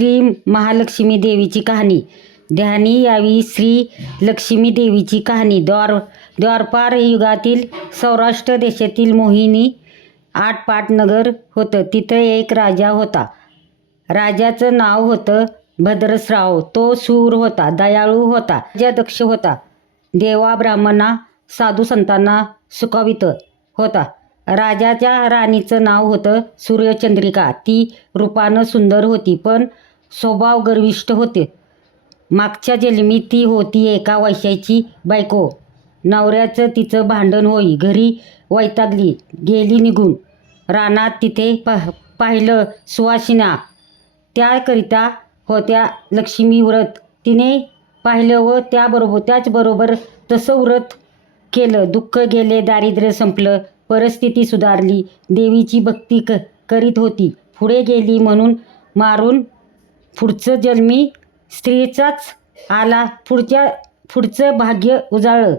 श्री महालक्ष्मी देवीची कहाणी. ध्यानी यावी श्री लक्ष्मी देवीची कहाणी. द्वारपार युगातील सौराष्ट्र देशातील मोहिनी आटपाट नगर होतं. तिथं एक राजा होता. राजाचं नाव होतं भद्रश्राव. तो शूर होता, दयाळू होता, राजाध्यक्ष होता. देवा ब्राह्मणा साधू संतांना सुखावित होता. राजाच्या राणीचं नाव होतं सूर्यचंद्रिका. ती रूपानं सुंदर होती, पण स्वभाव गर्विष्ठ होते. मागच्या जन्मी ती होती एका वैश्याची बायको. नवऱ्याचं तिचं भांडण होई. घरी वैतागली गेली निघून. रानात तिथे पाहिलं सुवासिना. त्याकरिता होत्या लक्ष्मी व्रत. तिने पाहिलं व त्याचबरोबर तसं व्रत केलं. दुःख गेले, दारिद्र्य संपलं, परिस्थिती सुधारली. देवीची भक्ती करीत होती. पुढे गेली म्हणून मारून पुढचं जन्मी स्त्रीचाच आला. पुढचं भाग्य उजाळलं.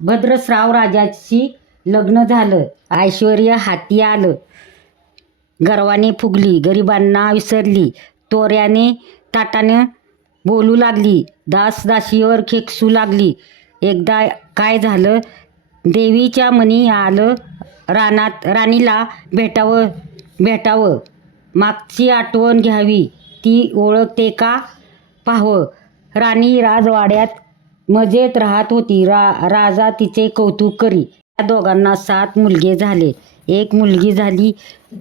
भद्रश्राव राजाशी लग्न झालं. ऐश्वर्य हाती आलं. गर्वाने फुगली, गरिबांना विसरली. तोऱ्याने ताटाने बोलू लागली. दासदासीवर खेकसू लागली. एकदा काय झालं, देवीच्या मनी आलं रानात राणीला भेटावं. मागची आठवण घ्यावी, ती ओळखते का पाहावं. राणी राजवाड्यात मजेत राहत होती. राजा तिचे कौतुक करी. त्या दोघांना 7 मुलगे झाले. एक मुलगी झाली.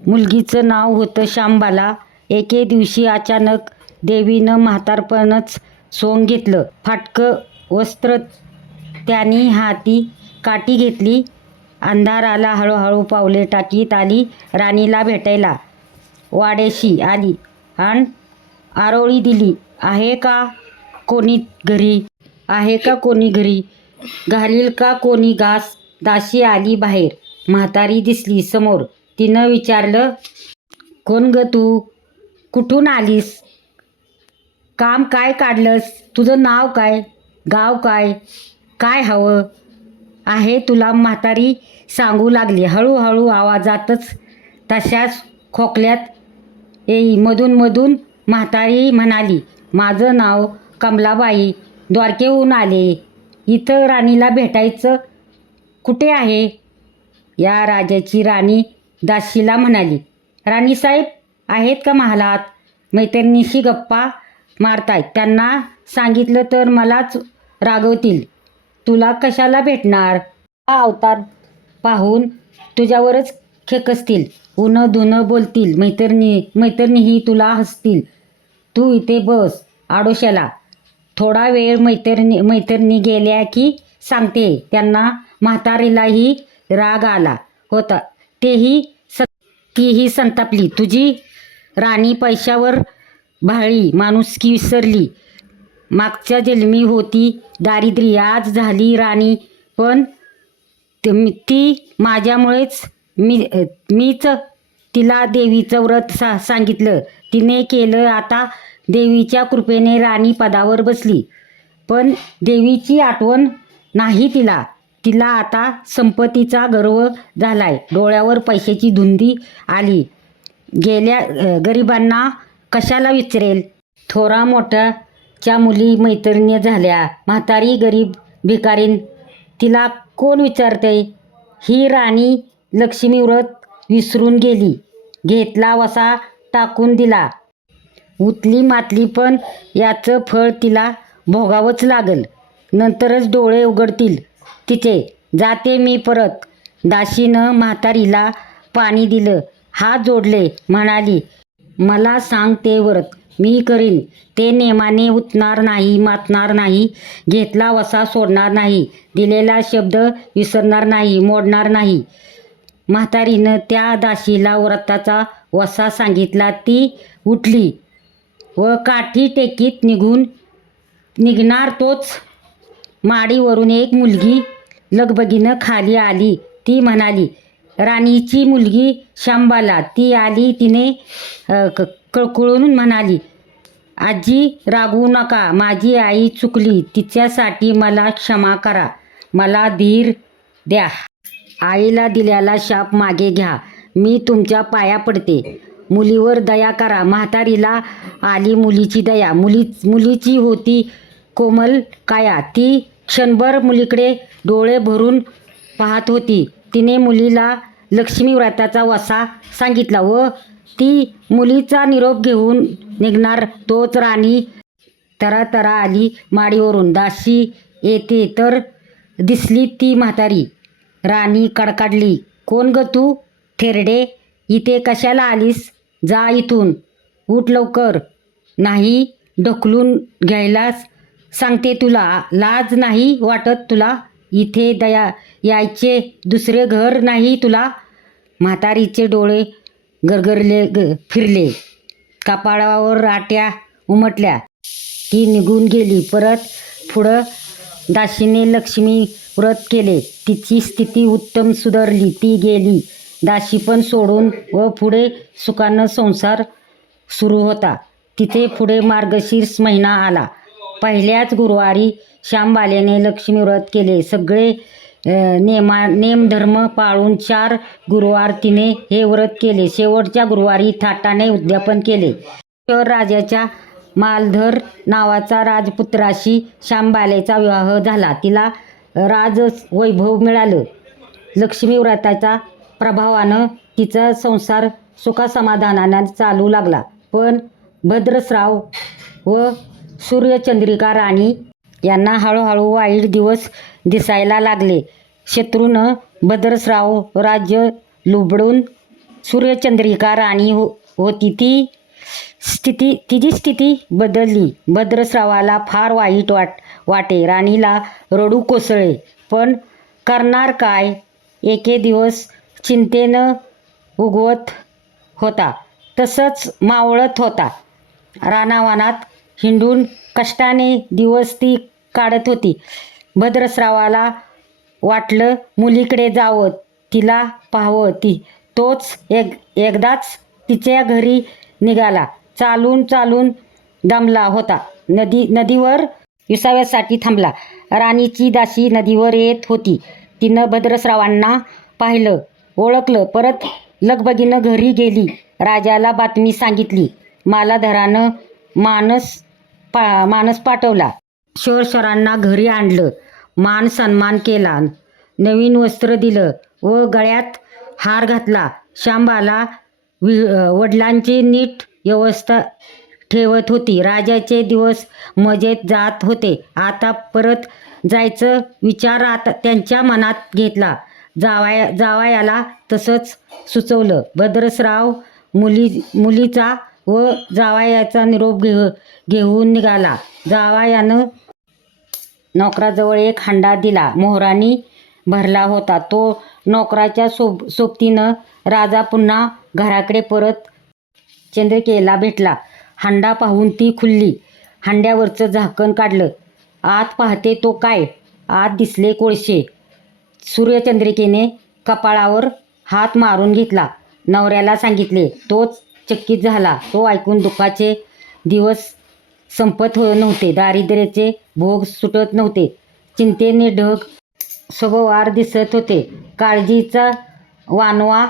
मुलगीचं नाव होतं शांबाला. एके दिवशी अचानक देवीनं म्हातारपणच सोंग घेतलं. फाटकं वस्त्र त्यांनी हाती काठी घेतली. अंधार आला. हळूहळू पावले टाकीत आली. राणीला भेटायला वाड्याशी आली आणि आरोळी दिली. आहे का कोणी घरी? घालील का कोणी घास? दासी आली बाहेर. म्हातारी दिसली समोर. तिनं विचारलं, कोण ग तू? कुठून आलीस? काम काय काढलंस? तुझं नाव काय? गाव काय? काय हवं आहे तुला? म्हातारी सांगू लागली. हळूहळू आवाजातच तशाच खोकल्यात येई. मधून म्हातारी म्हणाली, माझं नाव कमलाबाई. द्वारकेहून आले. इथं राणीला भेटायचं कुठे आहे? या राजाची राणी दासीला म्हणाली, राणीसाहेब आहेत का महालात? मैत्रिणीशी गप्पा मारतायत. त्यांना सांगितलं तर मलाच रागवतील. तुला कशाला भेटणार? हा अवतार पाहून तुझ्यावरच खेकसतील. उनं धुनं बोलतील. मैत्रिणीही तुला हसतील. तू इथे बस आडोशाला. थोडा वेळ मैत्रिणी गेल्या की सांगते. त्यांना म्हातारीलाही राग आला होता. तीही संतापली. तुझी राणी पैशावर भाळी, माणुसकी विसरली. मागच्या जन्मी होती दारिद्री, आज झाली राणी. पण ती माझ्यामुळेच. मीच तिला देवीचं व्रत सांगितलं. तिने केलं. आता देवीच्या कृपेने राणी पदावर बसली. पण देवीची आठवण नाही तिला. आता संपत्तीचा गर्व झालाय. डोळ्यावर पैशाची धुंदी आली. गेल्या गरिबांना कशाला विचारेल? थोरा मोठ्याच्या मुली मैत्रिणी झाल्या. म्हातारी गरीब भिकारीन, तिला कोण विचारतंय? ही राणी लक्ष्मी व्रत विसरून गेली. घेतला वसा टाकून दिला. उतली मातली, पण याचं फळ तिला भोगावंच लागल. नंतरच डोळे उघडतील तिचे. जाते मी परत. दासीनं म्हातारीला पाणी दिलं. हात जोडले. म्हणाली, मला सांग ते व्रत. मी करीन ते नेमाने. उतणार नाही, मातणार नाही. घेतला वसा सोडणार नाही. दिलेला शब्द विसरणार नाही, मोडणार नाही. म्हातारीनं त्या दासीला व्रताचा वसा सांगितला. ती उठली व काठी टेकीत निघणार तोच माडीवरून एक मुलगी लगबगीनं खाली आली. ती म्हणाली, राणीची मुलगी शांबाला. ती आली. तिने कळकळून म्हणाली, आजी रागवू नका. माझी आई चुकली. तिच्यासाठी मला क्षमा करा. मला धीर द्या. आईला दिलेला शाप मागे घ्या. मी तुमच्या पाया पडते. मुलीवर दया करा. म्हातारीला आली मुलीची दया. मुलीची होती कोमल काया. ती क्षणभर मुलीकडे डोळे भरून पाहत होती. तिने मुलीला लक्ष्मी व्रताचा वसा सांगितला व ती मुलीचा निरोप घेऊन निघणार तोच राणी तरा आली माडीवरून. दासी येते तर दिसली ती म्हातारी. राणी कडकडली, कोण ग तू थेरडे? इथे कशाला आलीस? जा इथून, उठ लवकर. नाही, ढकलून घ्यायलाच सांगते तुला. लाज नाही वाटत तुला? इथे यायचे दुसरे घर नाही तुला? म्हातारीचे डोळे गरगरले फिरले, कपाळावर आट्या उमटल्या. ती निघून गेली. परत पुढं दासीने लक्ष्मी व्रत केले. तिची स्थिती उत्तम सुधारली. ती गेली. दासी पण सोडून व पुढे सुखानं संसार सुरू होता. तिथे पुढे मार्गशीर्ष महिना आला. पहिल्याच गुरुवारी श्यामबालेने लक्ष्मी व्रत केले. सगळे नेमधर्म पाळून 4 गुरुवार तिने हे व्रत केले. शेवटच्या गुरुवारी थाटाने उद्यापन केले. राजाच्या मालधर नावाचा राजपुत्राशी श्यामबालेचा विवाह झाला. तिला राजवैभव मिळालं. लक्ष्मी व्रताच्या प्रभावानं तिचा संसार सुखासमाधानाने चालू लागला. पण भद्रश्राव व सूर्यचंद्रिका राणी यांना हळूहळू वाईट दिवस दिसायला लागले. शत्रूनं भद्रश्राव राज्य लुबडून सूर्यचंद्रिका राणी होती तिची स्थिती बदलली. भद्रश्रावाला फार वाईट वाटे. राणीला रडू कोसळले. पण करणार काय? एके दिवस चिंतेनं उगवत होता तसंच मावळत होता. रानावनात हिंडून कष्टाने दिवस ती काढत होती. भद्रश्रावाला वाटलं मुलीकडे जावं, तिला पाहावं. तोच एकदाच तिच्या घरी निघाला. चालून दमला होता. नदीवर विसाव्यासाठी थांबला. राणीची दासी नदीवर येत होती. तिनं भद्रश्रावांना पाहिलं, ओळखलं. परत लगबगीनं घरी गेली. राजाला बातमी सांगितली. मालाधरानं माणस पाठवला. शोरशरांना घरी आणलं. मान सन्मान केला. नवीन वस्त्र दिलं व गळ्यात हार घातला. श्यामबाला वडिलांची नीट व्यवस्था ठेवत होती. राजाचे दिवस मजेत जात होते. आता परत जायचं विचार त्यांच्या मनात घेतला. जावयाला तसंच सुचवलं. भद्रश्राव मुलीचा व जावयाचा निरोप घेऊन निघाला. जावयानं नोकराजवळ एक हंडा दिला. मोहरांनी भरला होता. तो नोकराच्या सोबतीनं राजा पुन्हा घराकडे परत चंद्रिकेला भेटला. हंडा पाहून ती खुलली. हंड्यावरचं झाकण काढलं. आत पाहते तो काय? आत दिसले कोळसे. सूर्यचंद्रिकेने कपाळावर हात मारून घेतला. नवऱ्याला सांगितले. तोच चकित झाला. तो ऐकून दुःखाचे दिवस संपत नव्हते. दारिद्र्याचे भोग सुटत नव्हते. चिंतेने ढग सभोवार दिसत होते. काळजीचा वानवा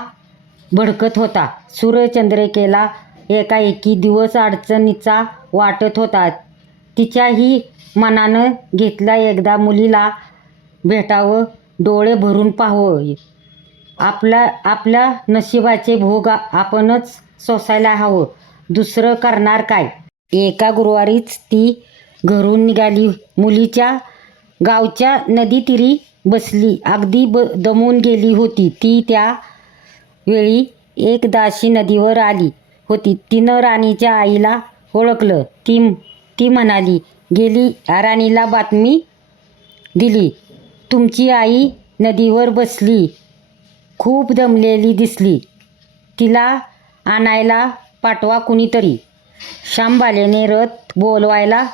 भडकत होता. सूर्यचंद्रिकेला एकाएकी दिवस अडचणीचा वाटत होता. तिच्याही मनानं घेतला एकदा मुलीला भेटावं, डोळे भरून पाहावं. आपल्या नशिबाचे भोग आपणच सोसायला हवं. दुसरं करणार काय? एका गुरुवारीच ती घरून निघाली. मुलीच्या गावच्या नदीतीरी बसली. अगदी दमून गेली होती ती. त्या वेळी एक दासी नदीवर आली होती. तिनं राणीच्या आईला ओळखलं. ती म्हणाली, गेली राणीला बातमी दिली. तुमची आई नदीवर बसली, खूप दमलेली दिसली. तिला आणायला पाठवा कुणीतरी. श्यामबालेने रथ बोलवायला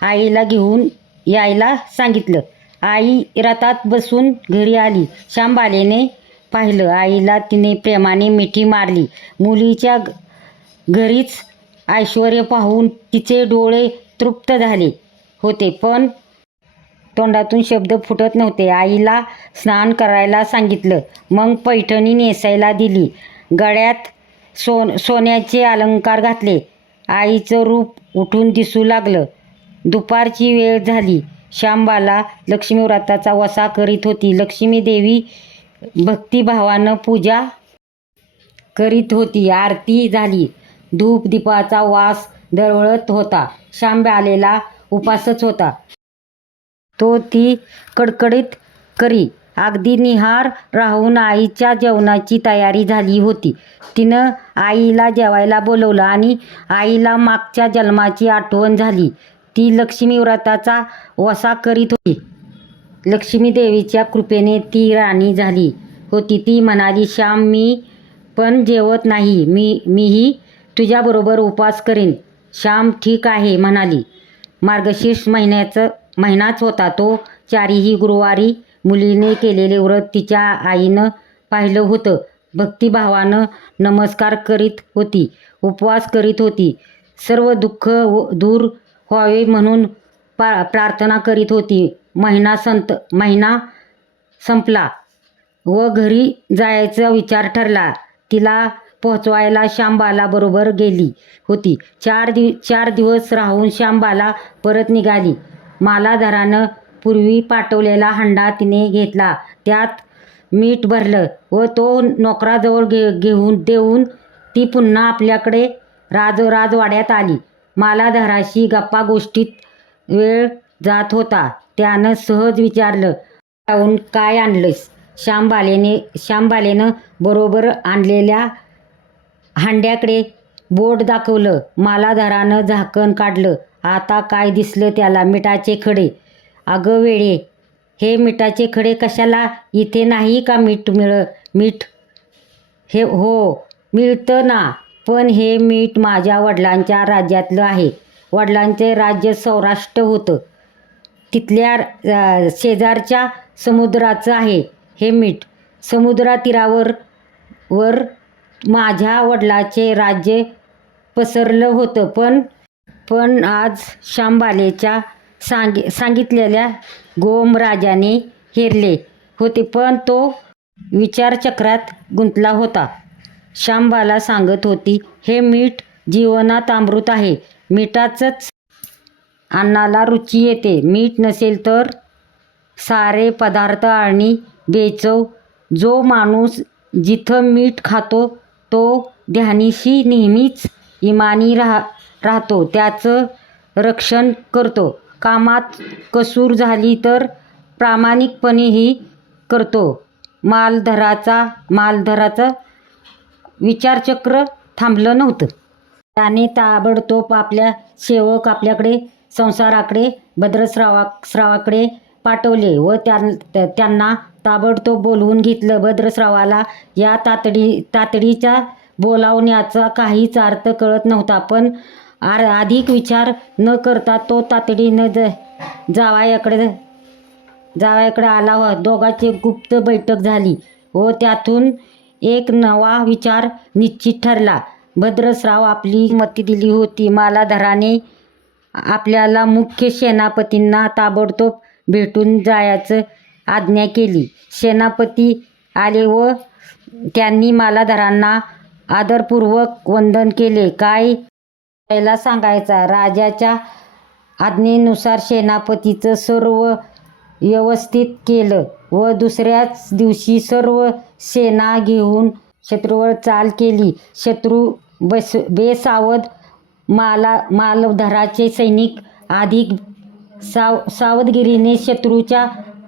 आईला घेऊन यायला सांगितलं. आई रथात बसून घरी आली. श्यामबालेने पाहिलं आईला. तिने प्रेमाने मिठी मारली. मुलीच्या घरीच ऐश्वर्य पाहून तिचे डोळे तृप्त झाले होते. पण तोंडातून शब्द फुटत नव्हते. आईला स्नान करायला सांगितलं. मग पैठणी नेसायला दिली. गळ्यात सोन्याचे अलंकार घातले. आईचं रूप उठून दिसू लागलं. दुपारची वेळ झाली. श्यामबाला लक्ष्मीव्रताचा वसा करीत होती. लक्ष्मी देवी भक्तिभावानं पूजा करीत होती. आरती झाली. धूप दीपाचा वास दरवळत होता. श्यामबालेला उपासच होता. तो ती कडकडीत करी. अगदी निहार राहून आईच्या जेवणाची तयारी झाली होती. तिनं आईला जेवायला बोलवलं आणि आईला मागच्या जन्माची आठवण झाली. ती लक्ष्मीव्रताचा वसा करीत होती. लक्ष्मी देवीच्या कृपेने ती राणी झाली होती. ती म्हणाली, श्याम, मी पण जेवत नाही. मीही तुझ्याबरोबर उपवास करीन. श्याम ठीक आहे म्हणाली. मार्गशीर्ष महिनाच होता तो. चारीही गुरुवारी मुलीने केलेले व्रत तिच्या आईनं पाहिलं होतं. भक्तिभावानं नमस्कार करीत होती. उपवास करीत होती. सर्व दुःख दूर व्हावे म्हणून प्रार्थना करीत होती. महिना संपला व घरी जायचा विचार ठरला. तिला पोहोचवायला श्यामबाला बरोबर गेली होती. 4 दिवस राहून श्यामबाला परत निघाली. मालाधारानं पूर्वी पाठवलेला हंडा तिने घेतला. त्यात मीठ भरलं व तो नोकराजवळ देऊन ती पुन्हा आपल्याकडे राजवाड्यात आली. मालाधाराशी गप्पा गोष्टीत वेळ जात होता. त्यानं सहज विचारलं, जाऊन काय आणलंस? श्यामबालेनं बरोबर आणलेल्या हांड्याकडे बोट दाखवलं. मालाधारानं झाकण काढलं. आता काय दिसलं त्याला? मिठाचे खडे. अगं वेडे, हे मिठाचे खडे कशाला? इथे नाही का मीठ? हे हो, मिळतं ना, पण हे मीठ माझ्या वडिलांच्या राज्यातलं आहे. वडिलांचे राज्य सौराष्ट्र होतं. तिथल्या शेजारच्या समुद्राचं आहे हे मीठ. समुद्रातीरावर माझ्या वडिलांचे राज्य पसरलं होतं. पण आज श्यामबालेच्या सांगितलेल्या गोमराजाने हेरले होते. पण तो विचारचक्रात गुंतला होता. श्यामबाला सांगत होती, हे मीठ जीवनात अमृत आहे. मिठाचंच अन्नाला रुची येते. मीठ नसेल तर सारे पदार्थ आणि बेचव. जो माणूस जिथं मीठ खातो तो ध्यानीशी नेहमीच इमानी राहतो. त्याचं रक्षण करतो. कामात कसूर झाली तर प्रामाणिकपणेही करतो. मालधराचं विचारचक्र थांबलं नव्हतं. त्याने ताबडतोब आपल्या सेवक आपल्याकडे संसाराकडे भद्रस्रावाकडे पाठवले व त्यांना ताबडतोब बोलवून घेतलं. भद्रस्रावाला या तातडीच्या बोलावण्याचा काहीच अर्थ कळत नव्हता. पण अधिक विचार न करता तो तातडीनं जावयाकडे आला. दोघांची गुप्त बैठक झाली व त्यातून एक नवा विचार निश्चित ठरला. भद्रस्राव आपली मती दिली होती. मालाधाराने आपल्याला मुख्य सेनापतींना ताबडतोब भेटून जायचं आज्ञा केली. सेनापती आले व त्यांनी मालाधारांना आदरपूर्वक वंदन केले. काय यायला सांगायचा? राजाच्या आज्ञेनुसार सेनापतीचं सर्व व्यवस्थित केलं व दुसऱ्याच दिवशी सर्व सेना घेऊन शत्रूवर चाल केली. शत्रू बेसावध. मालधराचे सैनिक अधिक सावधगिरीने शत्रूच्या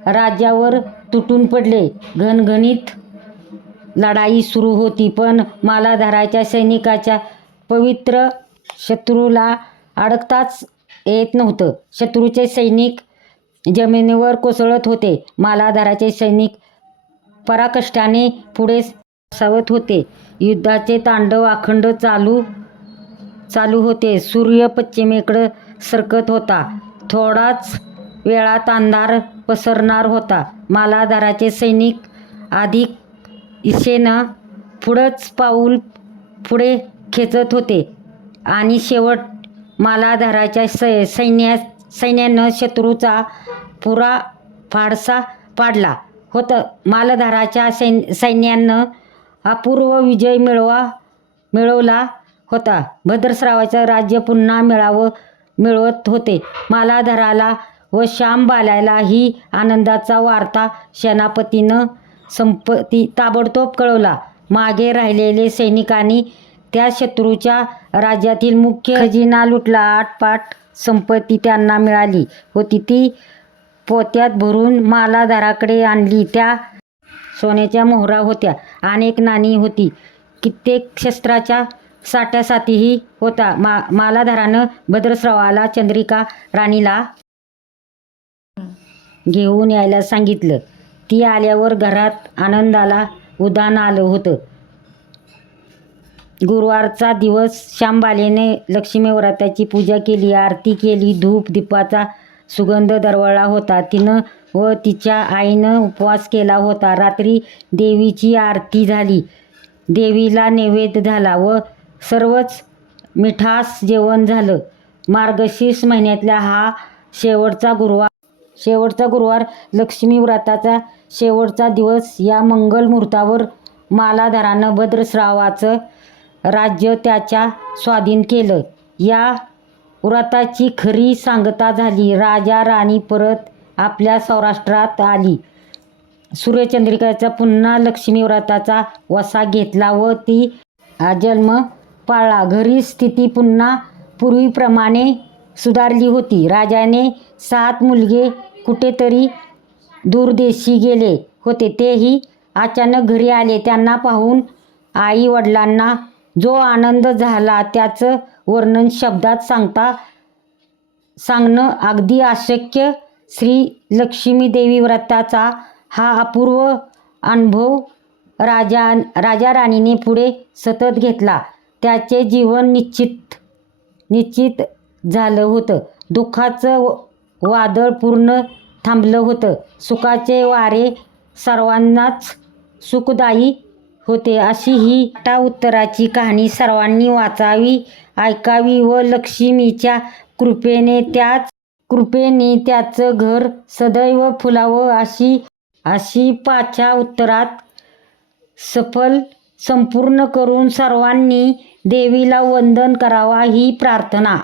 राज्यावर तुटून पडले. घणघणीत लढाई सुरू होती. पण मालाधाराच्या सैनिकाच्या पवित्र शत्रूला अडकताच येत नव्हतं. शत्रूचे सैनिक जमिनीवर कोसळत होते. मालाधाराचे सैनिक पराकष्टाने पुढे सरसावत होते. युद्धाचे तांडव अखंड चालू होते. सूर्य पश्चिमेकडे सरकत होता. थोड्याच वेळात अंधार पसरणार होता. मालाधाराचे सैनिक अधिक इच्छेनं पाऊल पुढे खेचत होते आणि शेवट मालाधाराच्या सैन्यानं शत्रूचा पुरा फाडसा पाडला होता. मालधाराच्या सैन्यानं अपूर्व विजय मिळवला होता. भद्रश्रावाचं राज्य पुन्हा मिळवत होते. मालाधराला व श्याम बाल्याला ही आनंदाचा वार्ता सेनापतीनं ताबडतोब कळवला. मागे राहिलेले सैनिकांनी त्या शत्रूच्या राज्यातील मुख्य खजिना लुटला. आटपाट संपत्ती त्यांना मिळाली होती ती पोत्यात भरून मालाधाराकडे आणली. त्या सोन्याच्या मोहरा होत्या, अनेक नाणी होती, कित्येक शस्त्राच्या साठ्यासाठीही होता. मालाधारानं भद्रश्रावाला चंद्रिका राणीला घेऊन यायला सांगितलं. ती आल्यावर घरात आनंदाला उधाण आलं होतं. गुरुवारचा दिवस. श्यामबालेने लक्ष्मी व्रताची पूजा केली, आरती केली, धूप दीपाचा सुगंध दरवळला होता. तिनं व तिच्या आईनं उपवास केला होता. रात्री देवीची आरती झाली, देवीला नैवेद्य झाला व सर्वच मिठास जेवण झालं. मार्गशीर्ष महिन्यातला हा शेवटचा गुरुवार, लक्ष्मी व्रताचा शेवटचा दिवस. या मंगल मुहूर्तावर मालाधरानं भद्रश्रावाचं राज्य त्याच्या स्वाधीन केलं. या व्रताची खरी सांगता झाली. राजा राणी परत आपल्या सौराष्ट्रात आली. सूर्यचंद्रिकाचा पुन्हा लक्ष्मी व्रताचा वसा घेतला व ती जन्म पाळला. घरी स्थिती पुन्हा पूर्वीप्रमाणे सुधारली होती. राजाने 7 मुलगे कुठेतरी दूरदेशी गेले होते. तेही अचानक घरी आले. त्यांना पाहून आई वडिलांना जो आनंद झाला त्याचं वर्णन शब्दात सांगणं अगदी अशक्य. श्री लक्ष्मी देवी व्रताचा हा अपूर्व अनुभव राजा राणीने पुढे सतत घेतला. त्याचे जीवन निश्चित झालं होतं. दुःखाचं वादळ पूर्ण थांबलं होतं. सुखाचे वारे सर्वांनाच सुखदायी होते. अशी ही उत्तराची कहाणी सर्वांनी वाचावी, ऐकावी व लक्ष्मीच्या कृपेने त्याचं घर सदैव फुलावं अशी पाच्या उत्तरात संपूर्ण करून सर्वांनी देवीला वंदन करावा ही प्रार्थना.